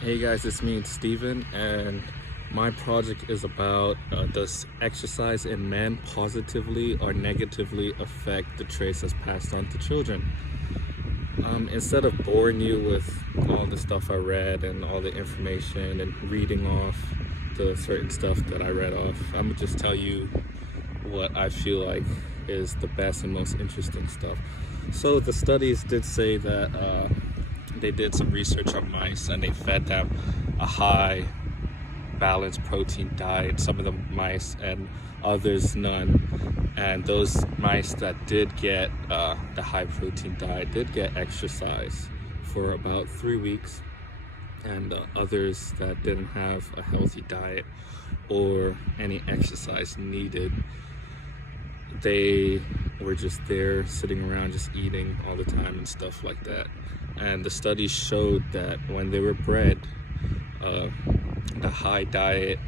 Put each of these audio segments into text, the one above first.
Hey guys, it's me, it's Steven, and my project is about does exercise in men positively or negatively affect the traits that's passed on to children? Instead of boring you with all the stuff I read and all the information and reading off the certain stuff that I read off, I'm gonna just tell you what I feel like is the best and most interesting stuff. So the studies did say that they did some research on mice and they fed them a high balanced protein diet, some of the mice and others none. And those mice that did get the high protein diet did get exercise for about 3 weeks, and others that didn't have a healthy diet or any exercise needed, they were just there sitting around just eating all the time and stuff like that. And the studies showed that when they were bred, uh, the high diet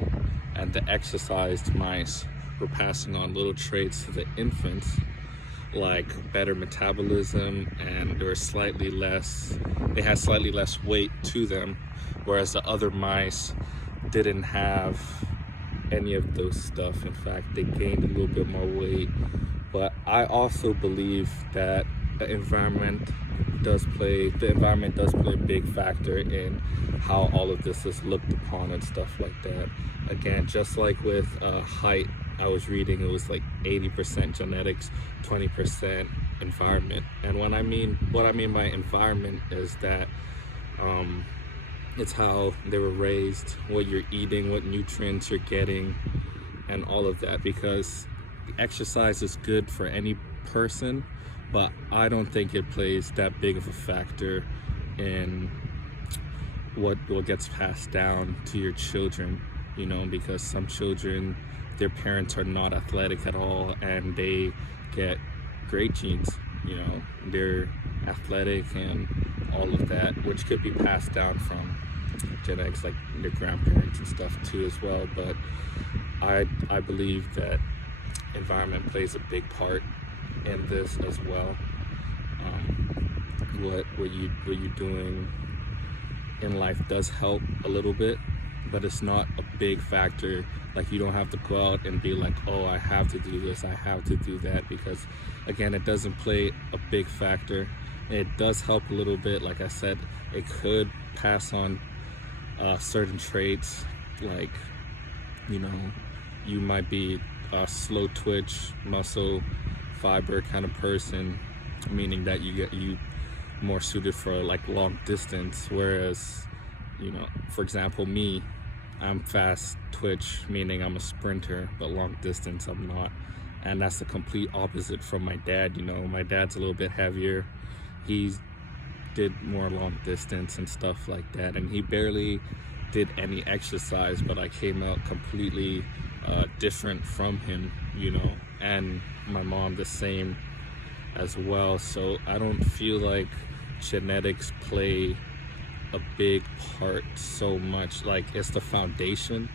and the exercised mice were passing on little traits to the infants, like better metabolism, and they had slightly less weight to them, whereas the other mice didn't have any of those stuff. In fact, they gained a little bit more weight. But I also believe that the environment does play a big factor in how all of this is looked upon and stuff like that. Again, just like with height, I was reading it was like 80% genetics, 20% environment. And what I mean by environment is that it's how they were raised, what you're eating, what nutrients you're getting, and all of that. Because exercise is good for any person, but I don't think it plays that big of a factor in what gets passed down to your children, because some children, their parents are not athletic at all and they get great genes, they're athletic and all of that, which could be passed down from genetics, like their grandparents and stuff too as well. But I believe that environment plays a big part in this as well. What you're doing in life does help a little bit, but it's not a big factor. Like, you don't have to go out and be like, oh, I have to do this, I have to do that, because again, it doesn't play a big factor. It does help a little bit. Like I said, it could pass on certain traits, like, you might be a slow twitch, muscle fiber kind of person, meaning that you more suited for like long distance, whereas, for example, me, I'm fast twitch, meaning I'm a sprinter, but long distance I'm not. And that's the complete opposite from my dad. My dad's a little bit heavier, he did more long distance and stuff like that, and he barely did any exercise, but I came out completely different from him, and my mom the same as well. So I don't feel like genetics play a big part so much. Like, it's the foundation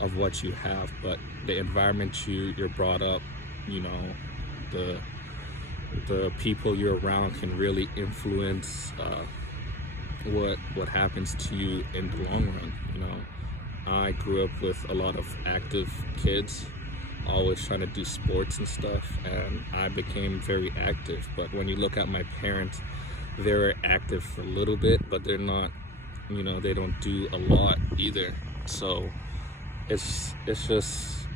of what you have, but the environment you're brought up, the people you're around can really influence what happens to you in the long run. I grew up with a lot of active kids, always trying to do sports and stuff, and I became very active. But when you look at my parents, they were active for a little bit, but they're not, they don't do a lot either. So it's just,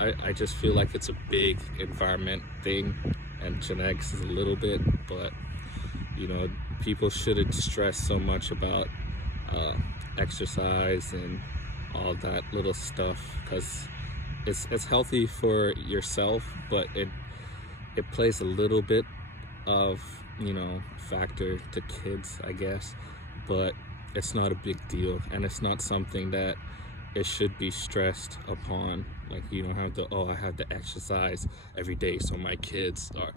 I just feel like it's a big environment thing, and genetics is a little bit, but people shouldn't stress so much about exercise and all that little stuff, because it's healthy for yourself, but it plays a little bit of factor to kids, I guess, but it's not a big deal, and it's not something that it should be stressed upon. Like, you don't have to, oh, I have to exercise every day so my kids are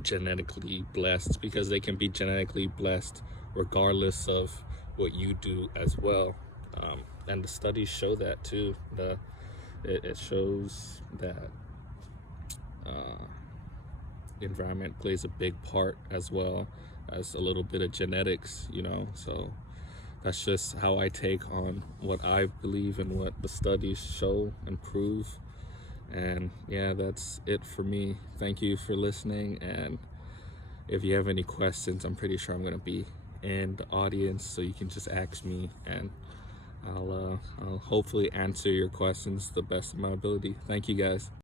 genetically blessed, because they can be genetically blessed regardless of what you do as well. And the studies show that too. It shows that environment plays a big part, as well as a little bit of genetics, so that's just how I take on what I believe and what the studies show and prove. And yeah, that's it for me. Thank you for listening. And if you have any questions, I'm pretty sure I'm going to be in the audience, so you can just ask me, and I'll hopefully answer your questions the best of my ability. Thank you guys.